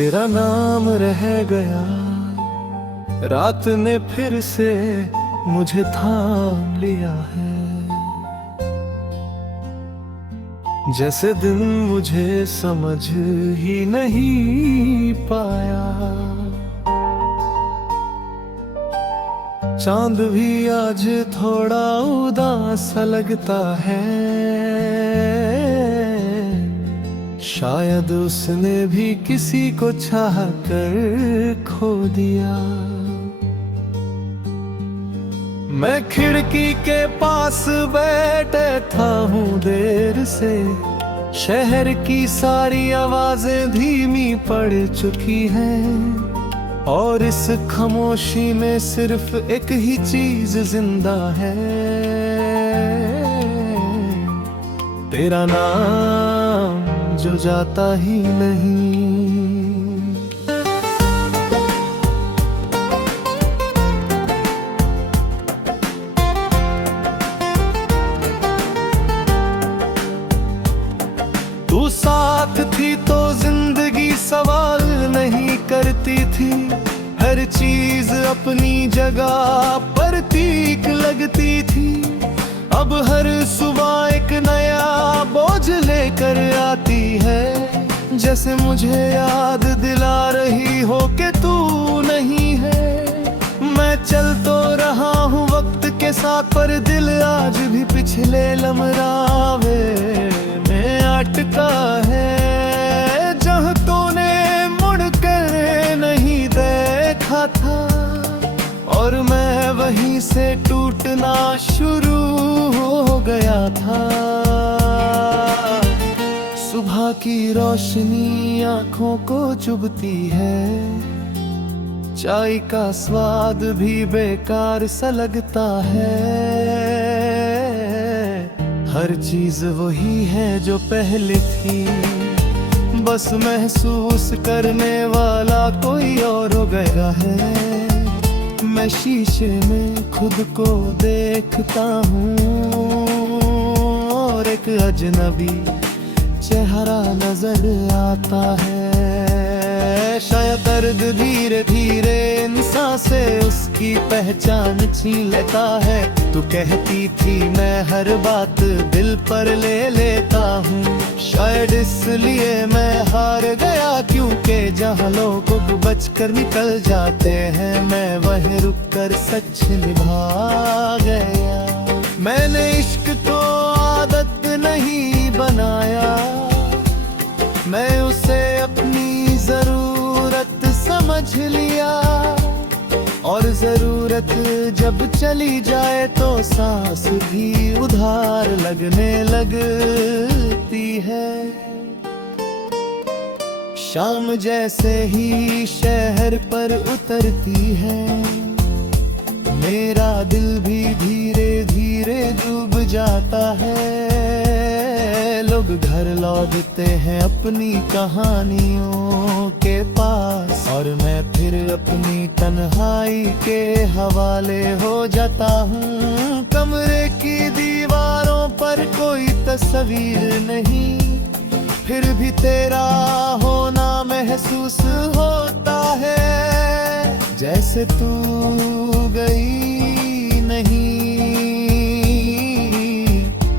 तेरा नाम रह गया, रात ने फिर से मुझे थाम लिया है। जैसे दिन मुझे समझ ही नहीं पाया, चांद भी आज थोड़ा उदास लगता है। शायद उसने भी किसी को चाह कर खो दिया। मैं खिड़की के पास बैठा था हूँ देर से, शहर की सारी आवाजें धीमी पड़ चुकी हैं, और इस खामोशी में सिर्फ एक ही चीज जिंदा है, तेरा नाम जो जाता ही नहीं। तू साथ थी तो जिंदगी सवाल नहीं करती थी, हर चीज अपनी जगह पर ठीक लगती थी। अब हर सुबह एक नया बोझ लेकर आती है, जैसे मुझे याद दिला रही हो कि तू नहीं है। मैं चल तो रहा हूँ वक्त के साथ, पर दिल आज भी पिछले लम्हावे में अटका है। जहाँ तूने मुड़ कर नहीं देखा था, और मैं वहीं से टूटना शुरू हो गया था। सुबह की रोशनी आंखों को चुभती है, चाय का स्वाद भी बेकार सा लगता है। हर चीज वही है जो पहले थी, बस महसूस करने वाला कोई और हो गया है। मैं शीशे में खुद को देखता हूँ, और एक अजनबी चेहरा नजर आता है। शायद दर्द धीरे धीरे इंसान से उसकी पहचान छीन लेता है। तू कहती थी मैं हर बात दिल पर ले लेता हूँ, शायद इसलिए मैं हार गया, क्योंकि जहाँ लोग बचकर निकल जाते हैं, मैं वहीं रुक कर सच निभा गया। मैंने इश्क को आदत नहीं बनाया, मैं उसे अपनी जरूरत समझ लिया। और जरूरत जब चली जाए तो सांस भी उधार लगने लगती है। शाम जैसे ही शहर पर उतरती है, मेरा दिल भी धीरे धीरे डूब जाता है। लोग घर लौटते हैं अपनी कहानियों के पास, और मैं फिर अपनी तन्हाई के हवाले हो जाता हूँ। कमरे की दीवारों पर कोई तस्वीर नहीं, फिर भी तेरा होना महसूस होता है। जैसे तू गई नहीं,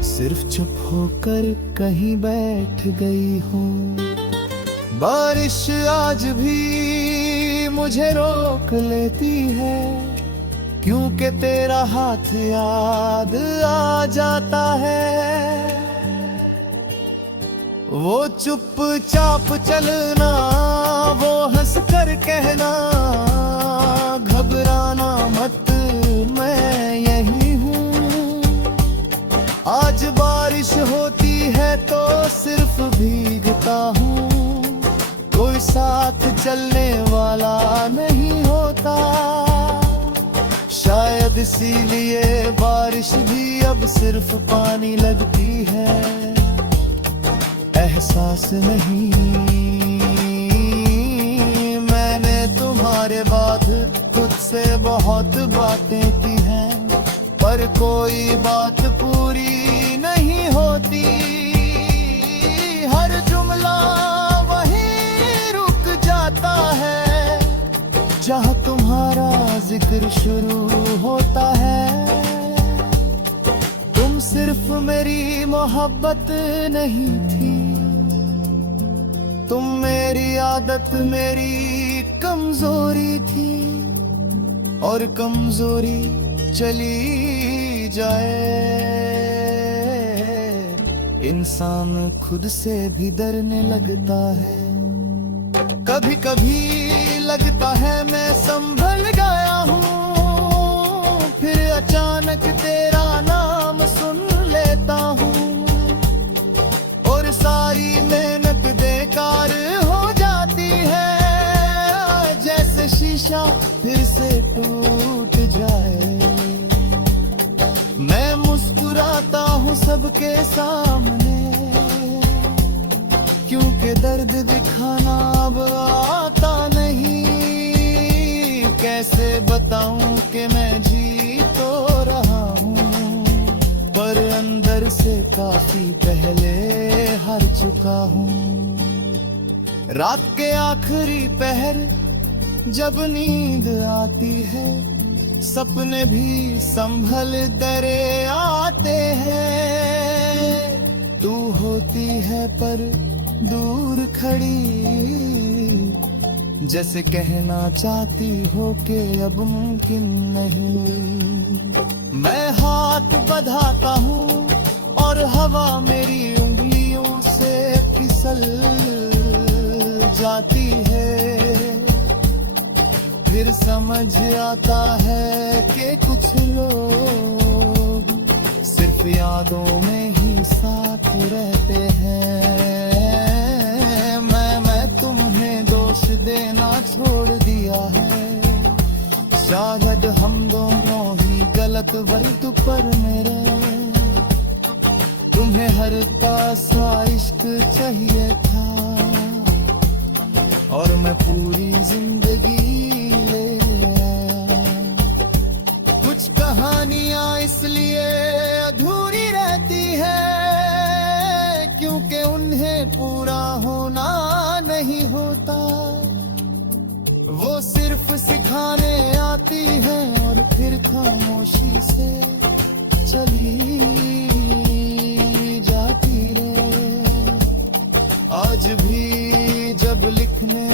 सिर्फ चुप होकर कहीं बैठ गई हूँ। बारिश आज भी मुझे रोक लेती है, क्योंकि तेरा हाथ याद आ जाता है। वो चुपचाप चलना, वो हंस कर कहना, घबराना मत मैं यही हूँ। आज बारिश होती है तो सिर्फ भीगता हूँ, कोई साथ चलने वाला नहीं होता। शायद इसीलिए बारिश भी अब सिर्फ पानी लगती है, एहसास नहीं। मैंने तुम्हारे बाद खुद से बहुत बातें की हैं, पर कोई बात पूरी नहीं होती। हर जुमला वहीं रुक जाता शाह तुम्हारा जिक्र शुरू होता है। तुम सिर्फ मेरी मोहब्बत नहीं थी, तुम मेरी आदत मेरी कमजोरी थी। और कमजोरी चली जाए, इंसान खुद से भी डरने लगता है। कभी कभी लगता है मैं संभल गया हूँ, फिर अचानक तेरा नाम सुन लेता हूँ और सारी मेहनत बेकार हो जाती है। जैसे शीशा फिर से टूट जाए। मैं मुस्कुराता हूँ सबके सामने, क्योंकि दर्द दिखाना अब आता नहीं। कैसे बताऊं कि मैं जी तो रहा हूँ, पर अंदर से काफी पहले हार चुका हूँ। रात के आखिरी पहर जब नींद आती है, सपने भी संभल डरे आते हैं। तू होती है पर दूर खड़ी, जैसे कहना चाहती हो कि अब मुमकिन नहीं। मैं हाथ बढ़ाता हूँ और हवा मेरी उंगलियों से फिसल जाती है। फिर समझ आता है कि कुछ लोग सिर्फ यादों में ही साथ रहते हैं। मैं तुम्हें दोष देना छोड़ दिया है, शायद हम दोनों ही गलत वक्त पर मेरे। तुम्हें हर सा इश्क चाहिए था और मैं पूरी जिंदगी ले आया। कुछ कहानियां इसलिए अधूरी रहती है क्योंकि उन्हें पूरा होना नहीं होता। वो सिर्फ सिखाने आती है और फिर खामोशी से चली जाती रे। आज भी जब लिखने